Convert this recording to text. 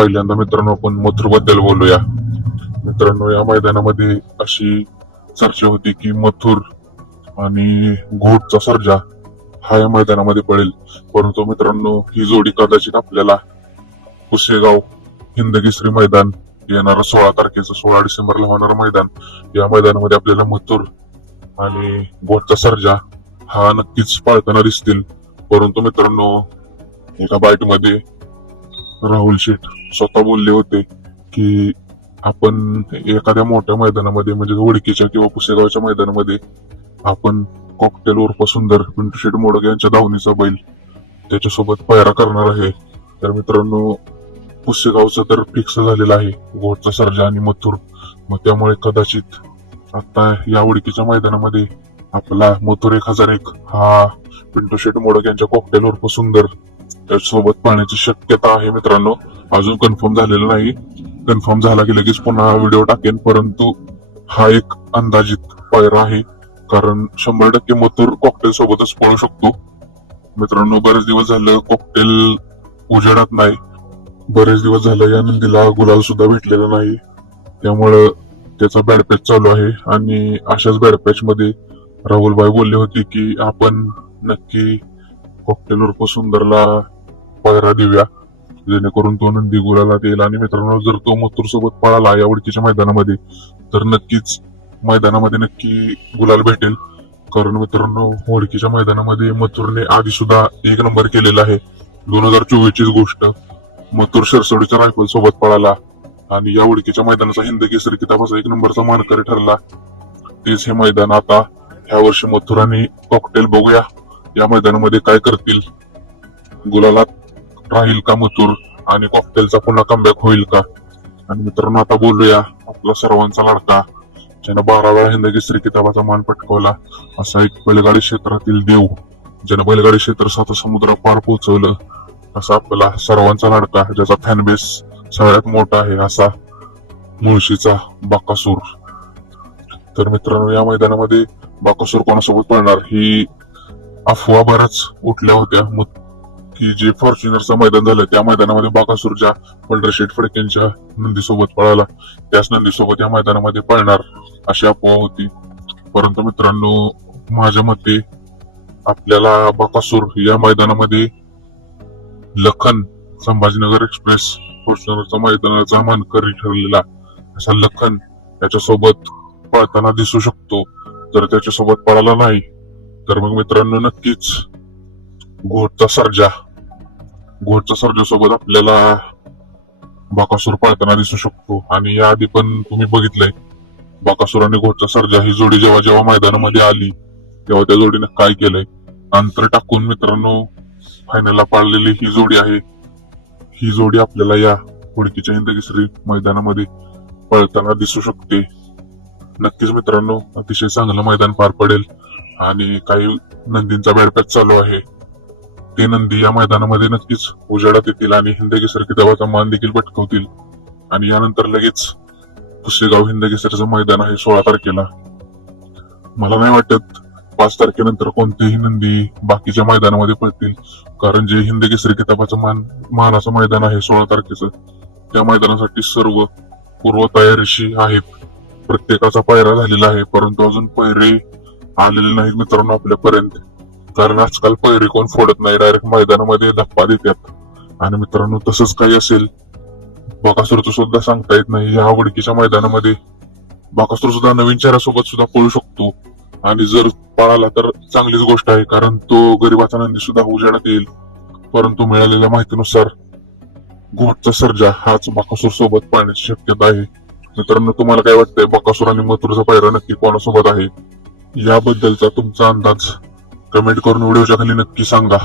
पहिल्यांदा मित्रांनो आपण मथुर बद्दल बोलूया. मित्रांनो, या मैदानामध्ये अशी चर्चा होती की मथुर आणि घोटचा सर्जा हा या मैदानामध्ये पडेल. परंतु मित्रांनो, ही जोडी कदाचित आपल्याला पुसेगाव हिंदकेसरी मैदान येणारा 16 डिसेंबरला होणारं मैदान, या मैदानामध्ये आपल्याला मथुर आणि घोटचा सर्जा हा नक्कीच पाळताना दिसतील. परंतु मित्रांनो, एका बाईट मध्ये राहुल शेठ स्वतः बोलले होते की आपण एखाद्या मोठ्या मैदानामध्ये म्हणजे वडकीच्या किंवा पुसेगावच्या मैदानामध्ये आपण कॉकटेल उर्फ सुंदर पिंटू शेठ मोडक यांच्या धावणीचा बैल त्याच्यासोबत पायरा करणार आहे. तर मित्रांनो, पुसेगावचं तर फिक्स झालेलं आहे, घोटचा सर्जा आणि मथुर. मग त्यामुळे कदाचित आता या उडकीच्या मैदानामध्ये आपला मथुर 1001 हा पिंटू शेठ मोडक यांच्या कॉकटेल उर्फ सुंदर त्याच्यासोबत पाहण्याची शक्यता आहे. मित्रांनो, अजून कन्फर्म झालेलं नाही. कन्फर्म झाला की लगेच पुन्हा व्हिडिओ टाकेन, परंतु हा एक अंदाजित पायरा आहे, कारण 100% मथुर कॉकटेल सोबतच पळू शकतो. मित्रांनो, बरेच दिवस झालं कॉकटेल उजेडात नाही, बरेच दिवस झालं या नंदीला गुलाल सुद्धा भेटलेला नाही, त्यामुळं त्याचा बॅड पॅच चालू आहे. आणि अशाच बॅड पॅच मध्ये राहुलभाई बोलले होते की आपण नक्की कॉकटेल उर्फ सुंदरला पायरा देऊया, जेणेकरून तो नंदी गुलाला येईल. आणि मित्रांनो, जर तो मथुर सोबत पळाला या ओळखीच्या मैदानामध्ये तर नक्कीच मैदानामध्ये नक्की गुलाल भेटेल. कारण मित्रांनो, ओळखीच्या मैदानामध्ये मथुरने आधी सुद्धा 1 नंबर केलेला आहे. 2024 गोष्ट, मथुर शिरसोडीच्या रायफल सोबत पळाला आणि या ओळखीच्या मैदानाचा हिंद केसरी किताबाचा 1 नंबरचा मानकरी ठरला. तेच हे मैदान आता ह्या वर्षी मथुर आणि कॉकटेल बघूया या मैदानामध्ये काय करतील. गुलालात राहील का मथुर आणि कॉकटेलचा पुन्हा कमबॅक होईल का. आणि मित्रांनो, आता बोलूया आपला सर्वांचा लाडका, ज्यानं 12 वेळा हिंद केसरी किताबाचा मान पटकावला, असा एक बैलगाडी क्षेत्रातील देव, ज्यानं बैलगाडी क्षेत्र 7 समुद्र पार पोहोचवलं, असा आपला सर्वांचा लाडका, ज्याचा फॅन बेस सगळ्यात मोठा आहे, असा मुळशीचा बाकासूर. तर मित्रांनो, या मैदानामध्ये बाकासूर कोणासोबत पळणार ही अफवा बऱ्याच उठल्या होत्या की जे फॉर्च्युनरचं मैदान झालं त्या मैदानामध्ये बाकासूरच्या पंढरशेठ फडकेंच्या नंदीसोबत पळाला, त्याच नंदीसोबत या मैदानामध्ये पळणार अशी अफवा होती. परंतु मित्रांनो, माझ्या मते आपल्याला बाकासूर या मैदानामध्ये लखन संभाजीनगर एक्सप्रेस फॉर्च्युनरचा मैदानाचा मानकरी ठरलेला असा लखन त्याच्यासोबत पळताना दिसू शकतो. जर त्याच्यासोबत पळाला नाही तर मग मित्रांनो, नक्कीच घोटचा सर्जा सोबत आपल्याला बाकासूर पळताना दिसू शकतो. आणि याआधी पण तुम्ही बघितलंय बाकासूर आणि घोटचा सर्जा ही जोडी जेव्हा जेव्हा मैदानामध्ये आली तेव्हा त्या जोडीनं काय केलंय, अंतर टाकून मित्रांनो फायनलला पाळलेली ही जोडी आहे. ही जोडी आपल्याला या ओळखीच्या हिंद केसरी मैदानामध्ये पळताना दिसू शकते. नक्कीच मित्रांनो, अतिशय चांगलं मैदान पार पडेल आणि काही नंदींचा बॅडपॅच चालू आहे, ते नंदी या मैदानामध्ये नक्कीच उजेडात येतील आणि हिंद केसरी किताबाचा मान देखील पटकवतील. आणि यानंतर लगेच पुसेगाव हिंद केसरीचं मैदान आहे 16 तारखेला. मला नाही वाटत 5 तारखेनंतर कोणतेही नंदी बाकीच्या मैदानामध्ये पळतील, कारण जे हिंद केसरी किताबाचं मानाचं मैदान आहे 16 तारखेचं, त्या मैदानासाठी सर्व पूर्व तयारीशी आहेत. प्रत्येकाचा पायरा झालेला आहे, परंतु अजून पैरे आलेले नाहीत मित्रांनो आपल्यापर्यंत, कारण आजकाल पैरे कोण फोडत नाही, डायरेक्ट मैदानामध्ये धप्पा देतात. आणि मित्रांनो, तसंच काही असेल बाकासूरचं सुद्धा सांगता येत नाही. या आवडकीच्या मैदानामध्ये बाकासूर सुद्धा नवीन चेहऱ्यासोबत सुद्धा पळू शकतो आणि जर पळाला तर चांगलीच गोष्ट आहे, कारण तो गरिबाचा नंदी सुद्धा उजेडात येईल. परंतु मिळालेल्या माहितीनुसार घोटचा सर्जा हाच बाकासूर सोबत पळण्याची शक्यता आहे. मित्रांनो, तुम्हाला काय वाटतंय, बाकासूर आणि मथुरचा पायरा नक्की कोणासोबत आहे याबद्दलचा तुमचा अंदाज कमेंट करून व्हिडिओच्या खाली नक्की सांगा.